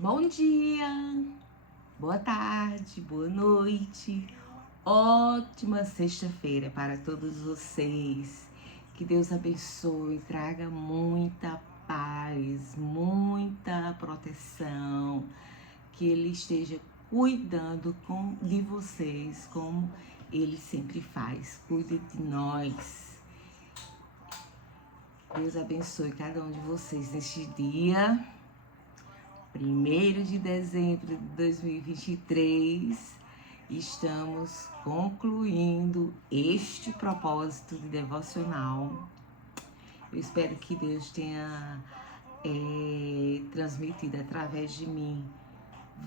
Bom dia, boa tarde, boa noite, ótima sexta-feira para todos vocês. Que Deus abençoe, traga muita paz, muita proteção, que Ele esteja cuidando de vocês como Ele sempre faz. Cuide de nós. Deus abençoe cada um de vocês neste dia. 1º de dezembro de 2023, estamos concluindo este propósito de devocional. Eu espero que Deus tenha transmitido através de mim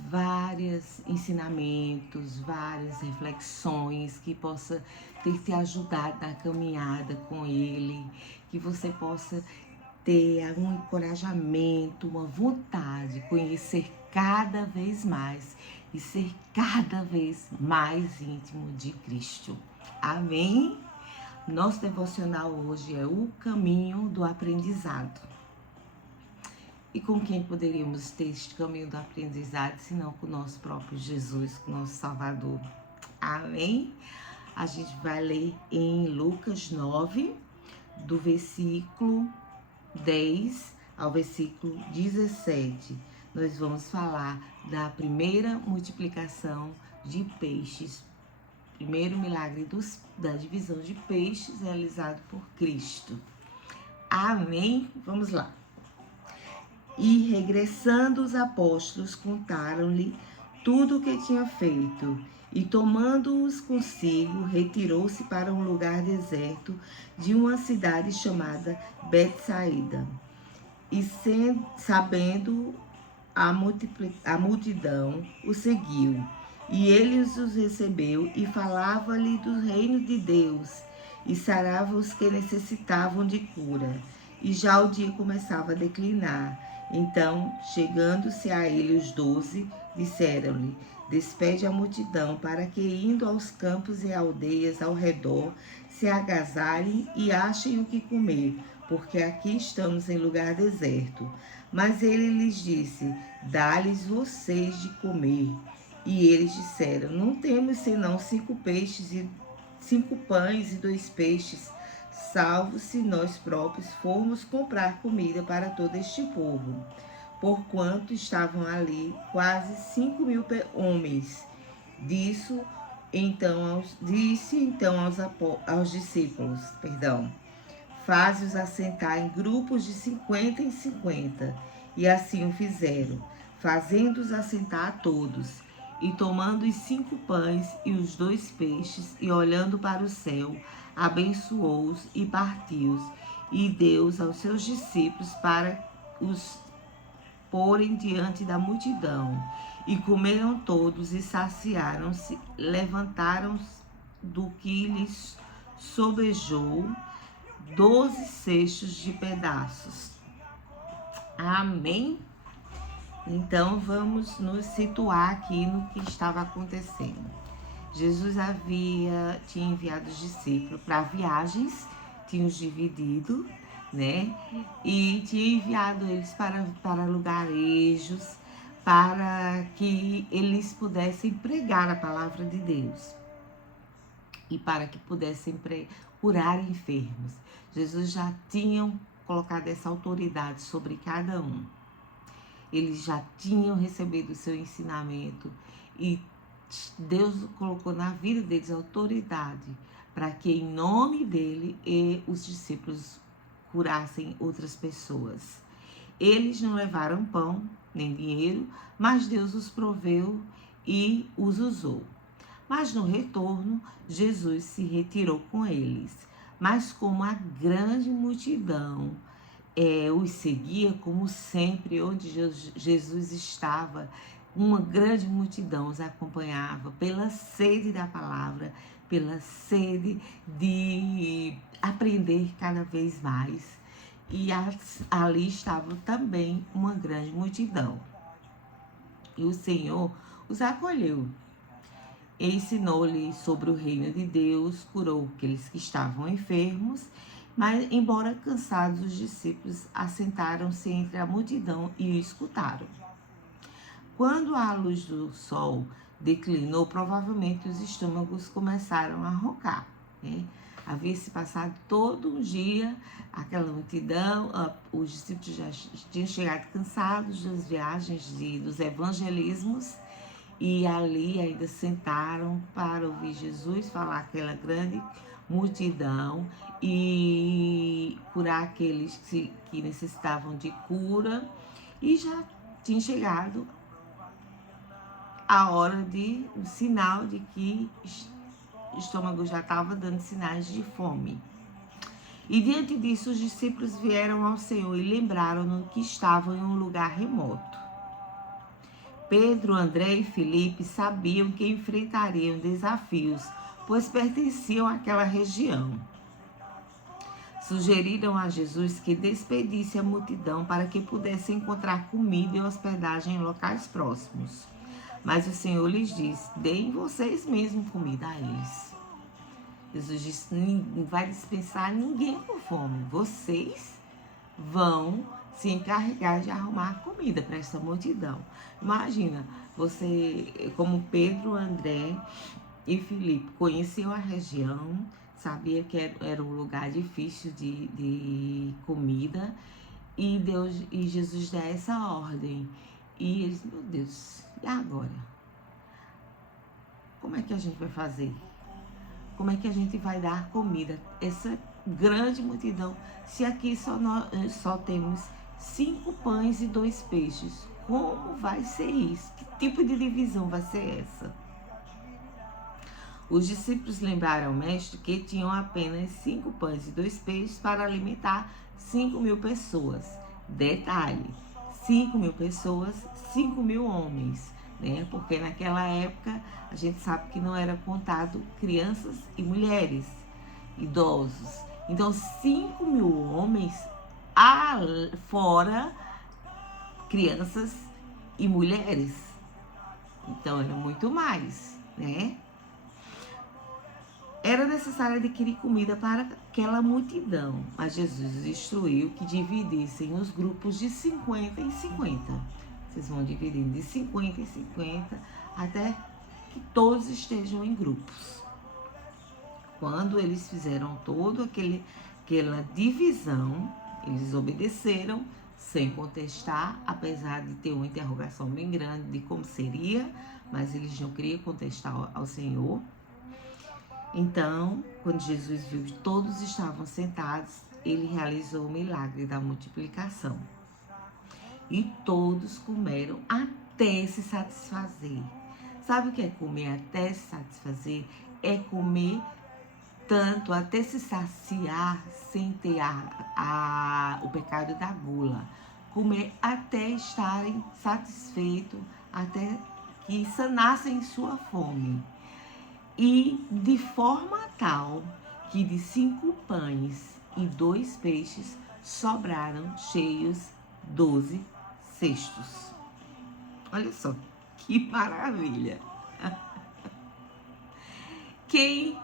vários ensinamentos, várias reflexões que possa ter te ajudado na caminhada com Ele, que você possa ter um encorajamento, uma vontade de conhecer cada vez mais e ser cada vez mais íntimo de Cristo. Amém? Nosso devocional hoje é o caminho do aprendizado. E com quem poderíamos ter este caminho do aprendizado, se não com o nosso próprio Jesus, com o nosso Salvador? Amém? A gente vai ler em Lucas 9, do versículo 10 ao versículo 17, nós vamos falar da primeira multiplicação de peixes, primeiro milagre da divisão de peixes realizado por Cristo. Amém? Vamos lá. E regressando os apóstolos, contaram-lhe tudo o que tinha feito, e tomando-os consigo, retirou-se para um lugar deserto de uma cidade chamada Betsaida. E sabendo a multidão, o seguiu. E ele os recebeu e falava-lhe do reino de Deus, e sarava os que necessitavam de cura. E já o dia começava a declinar. Então, chegando-se a ele os 12, disseram-lhe: despede a multidão, para que, indo aos campos e aldeias ao redor, se agasalhem e achem o que comer, porque aqui estamos em lugar deserto. Mas ele lhes disse: dá-lhes vocês de comer. E eles disseram: não temos senão 5 pães e 2 peixes, salvo se nós próprios formos comprar comida para todo este povo. Porquanto estavam ali quase 5.000 homens. Disse então aos discípulos, faze-os assentar em grupos de 50 em 50. E assim o fizeram, fazendo-os assentar a todos. E tomando os 5 pães e os 2 peixes, e olhando para o céu, abençoou-os e partiu-os, e deu-os aos seus discípulos para os porem diante da multidão. E comeram todos e saciaram-se, levantaram do que lhes sobejou 12 cestos de pedaços. Amém? Então vamos nos situar aqui no que estava acontecendo. Jesus tinha enviado os discípulos para viagens, tinha os dividido, né? E tinha enviado eles para lugarejos, para que eles pudessem pregar a palavra de Deus e para que pudessem curar enfermos. Jesus já tinha colocado essa autoridade sobre cada um. Eles já tinham recebido o seu ensinamento e Deus colocou na vida deles autoridade para que em nome dele os discípulos curassem outras pessoas. Eles não levaram pão nem dinheiro, mas Deus os proveu e os usou. Mas no retorno, Jesus se retirou com eles. Mas como a grande multidão os seguia, como sempre, onde Jesus estava, uma grande multidão os acompanhava pela sede da palavra, pela sede de aprender cada vez mais. E ali estava também uma grande multidão. E o Senhor os acolheu. Ensinou-lhes sobre o reino de Deus, curou aqueles que estavam enfermos, mas, embora cansados, os discípulos assentaram-se entre a multidão e o escutaram. Quando a luz do sol declinou, provavelmente os estômagos começaram a roncar, né? Havia se passado todo um dia, aquela multidão, os discípulos já tinham chegado cansados das viagens, dos evangelismos, e ali ainda sentaram para ouvir Jesus falar aquela grande multidão e curar aqueles que necessitavam de cura, e já tinha chegado a hora o sinal de que o estômago já estava dando sinais de fome. E diante disso, os discípulos vieram ao Senhor e lembraram-no que estavam em um lugar remoto. Pedro, André e Filipe sabiam que enfrentariam desafios, pois pertenciam àquela região. Sugeriram a Jesus que despedisse a multidão para que pudesse encontrar comida e hospedagem em locais próximos. Mas o Senhor lhes disse: deem vocês mesmos comida a eles. Jesus disse: não vai dispensar ninguém com fome. Vocês vão se encarregar de arrumar comida para essa multidão. Imagina, você, como Pedro, André e Filipe, conheciam a região, sabia que era um lugar difícil de comida, e Jesus dá essa ordem. E eles, meu Deus, e agora? Como é que a gente vai fazer? Como é que a gente vai dar comida? Essa grande multidão, se aqui só temos 5 pães e 2 peixes, como vai ser isso? Que tipo de divisão vai ser essa? Os discípulos lembraram ao mestre que tinham apenas 5 pães e 2 peixes para alimentar 5.000 pessoas. Detalhe, 5.000 pessoas, 5.000 homens, né? Porque naquela época a gente sabe que não era contado crianças e mulheres, idosos. Então, 5.000 homens, fora crianças e mulheres. Então, era muito mais, né? Era necessário adquirir comida para aquela multidão, mas Jesus instruiu que dividissem os grupos de 50 em 50. Vocês vão dividindo de 50 em 50 até que todos estejam em grupos. Quando eles fizeram toda aquela divisão, eles obedeceram sem contestar, apesar de ter uma interrogação bem grande de como seria, mas eles não queriam contestar ao Senhor. Então, quando Jesus viu que todos estavam sentados, ele realizou o milagre da multiplicação. E todos comeram até se satisfazer. Sabe o que é comer até se satisfazer? É comer tanto até se saciar sem ter o pecado da gula. Comer até estarem satisfeitos, até que sanassem sua fome. E de forma tal que de 5 pães e 2 peixes sobraram cheios 12 cestos. Olha só, que maravilha! Quem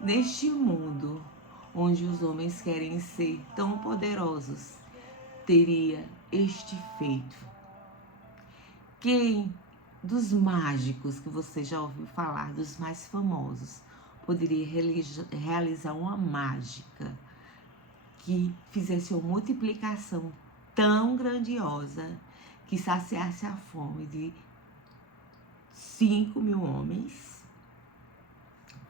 neste mundo onde os homens querem ser tão poderosos teria este feito? Quem dos mágicos que você já ouviu falar, dos mais famosos, poderia realizar uma mágica que fizesse uma multiplicação tão grandiosa que saciasse a fome de 5.000 homens,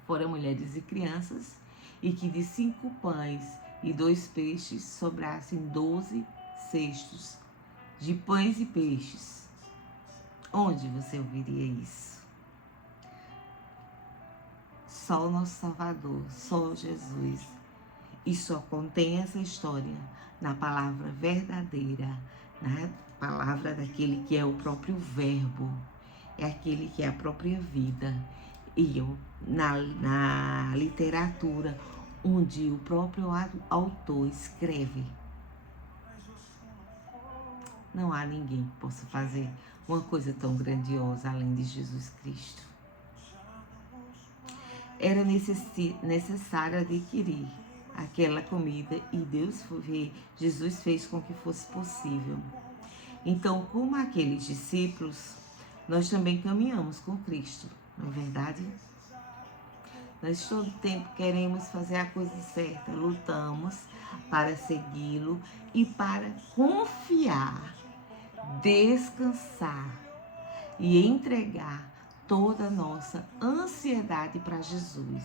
fora mulheres e crianças, e que de 5 pães e 2 peixes sobrassem 12 cestos de pães e peixes? Onde você ouviria isso? Só o nosso Salvador, só Jesus. E só contém essa história na palavra verdadeira, na palavra daquele que é o próprio verbo, é aquele que é a própria vida. E na literatura, onde o próprio autor escreve, não há ninguém que possa fazer uma coisa tão grandiosa além de Jesus Cristo. Era necessário adquirir aquela comida e Jesus fez com que fosse possível. Então, como aqueles discípulos, nós também caminhamos com Cristo, não é verdade? Nós todo tempo queremos fazer a coisa certa, lutamos para segui-lo e para confiar, descansar e entregar toda a nossa ansiedade para Jesus.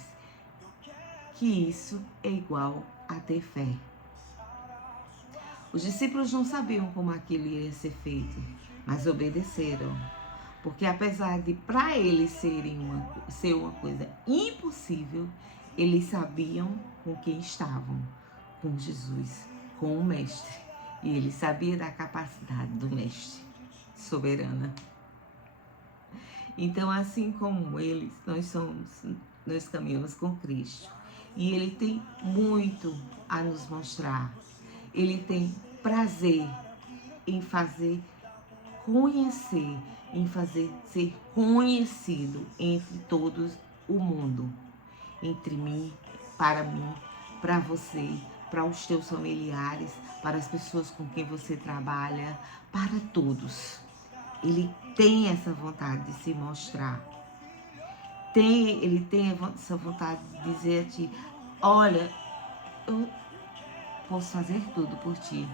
Que isso é igual a ter fé. Os discípulos não sabiam como aquilo ia ser feito, mas obedeceram. Porque apesar de para eles ser uma coisa impossível, eles sabiam com quem estavam, com Jesus, com o Mestre. E eles sabiam da capacidade do Mestre, soberana. Então, assim como eles, nós caminhamos com Cristo. E Ele tem muito a nos mostrar. Ele tem prazer em fazer conhecer, em fazer ser conhecido entre todos o mundo, entre mim, para você, para os teus familiares, para as pessoas com quem você trabalha, para todos. Ele tem essa vontade de se mostrar. Ele tem essa vontade de dizer a ti, olha, eu posso fazer tudo por ti.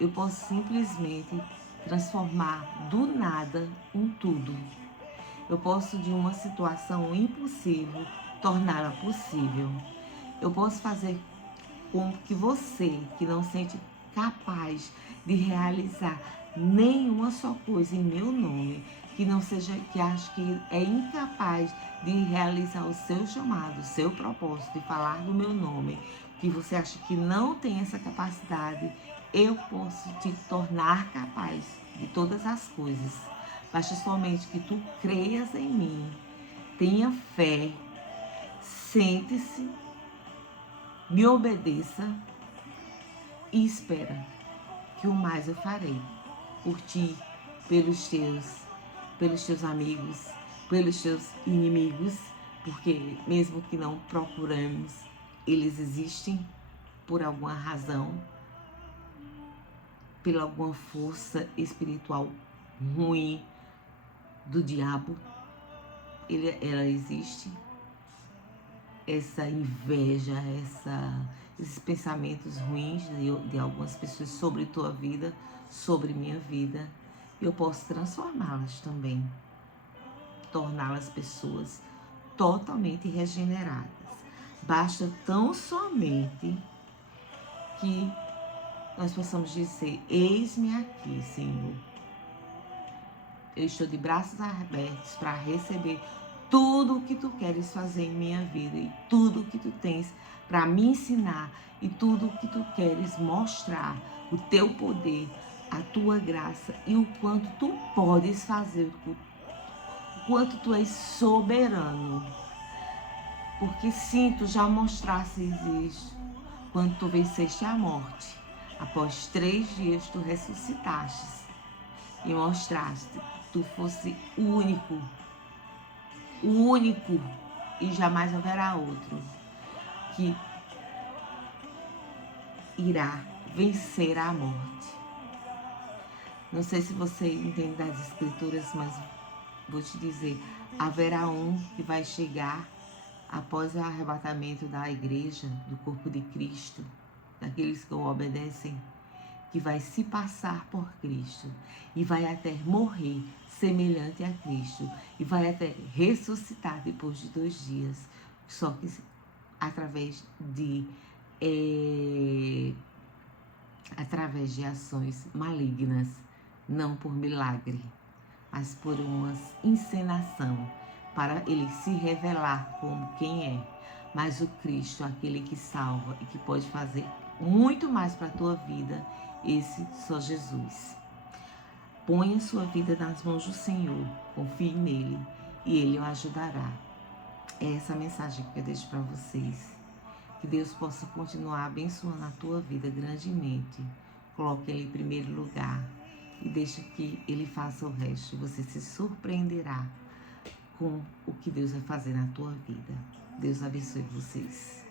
Eu posso simplesmente transformar do nada um tudo. Eu posso, de uma situação impossível, torná-la possível. Eu posso fazer com que você, que não sente capaz de realizar nenhuma só coisa em meu nome, que acha que é incapaz de realizar o seu chamado, o seu propósito, de falar do meu nome, que você acha que não tem essa capacidade, eu posso te tornar capaz de todas as coisas. Basta somente que tu creias em mim, tenha fé, sente-se, me obedeça e espera que o mais eu farei por ti, pelos teus amigos, pelos teus inimigos, porque mesmo que não procuremos, eles existem por alguma razão, pela alguma força espiritual ruim do diabo, ela existe. Essa inveja, esses pensamentos ruins de algumas pessoas sobre tua vida, sobre minha vida, eu posso transformá-las também, torná-las pessoas totalmente regeneradas. Basta tão somente que nós possamos dizer, eis-me aqui, Senhor. Eu estou de braços abertos para receber tudo o que tu queres fazer em minha vida e tudo o que tu tens para me ensinar e tudo o que tu queres mostrar, o teu poder, a tua graça e o quanto tu podes fazer, o quanto tu és soberano. Porque sim, tu já mostraste isso quando tu venceste a morte. Após 3 dias tu ressuscitaste e mostraste que tu fosse o único e jamais haverá outro que irá vencer a morte. Não sei se você entende das escrituras, mas vou te dizer, haverá um que vai chegar após o arrebatamento da igreja, do corpo de Cristo, daqueles que o obedecem, que vai se passar por Cristo e vai até morrer semelhante a Cristo e vai até ressuscitar depois de 2 dias, só que através de ações malignas, não por milagre, mas por uma encenação, para ele se revelar como quem é. Mas o Cristo, aquele que salva e que pode fazer muito mais para a tua vida, esse só Jesus. Ponha sua vida nas mãos do Senhor, confie nele e ele o ajudará. É essa mensagem que eu deixo para vocês. Que Deus possa continuar abençoando a tua vida grandemente. Coloque ele em primeiro lugar e deixe que ele faça o resto. Você se surpreenderá com o que Deus vai fazer na tua vida. Deus abençoe vocês.